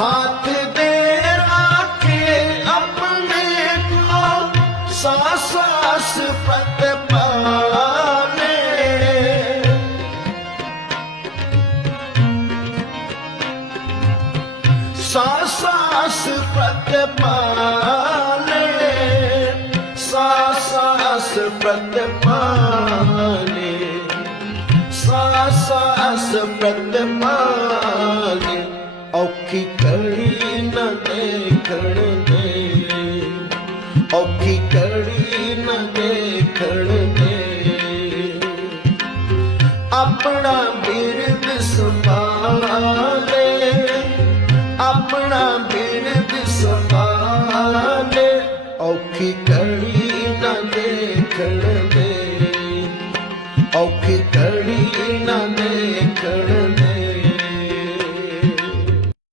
ਹੱਥ ਦੇ ਰੱਖੇ ਆਪਣੇ ਕੋ ਸਾਸ ਸਾਸ ਪ੍ਰਤ ਪਾਲੇ ਸਾਸ ਸਾਸ ਪ੍ਰਤ ਪਾਲੇ ਸਾਸ ਸਾਸ ਪ੍ਰਤ ਪਾਲੇ ਸਾਸ ਸਾਸ ਪ੍ਰਤ ਔਖੀ ਕੜੀ ਨਾ ਦੇਖਣ ਦੇ। ਔਖੀ ਕੜੀ ਨਾ ਦੇਖਣ ਦੇ। ਆਪਣਾ ਬਿਰਦ ਸੰਭਾਲੇ। ਆਪਣਾ ਬਿਰਦ ਸੰਭਾਲੇ। ਔਖੀ ਕੜੀ ਨਾ ਦੇਖਣ ਦੇ। ਔਖੀ ਕੜੀ ਨਾ ਦੇਖਣ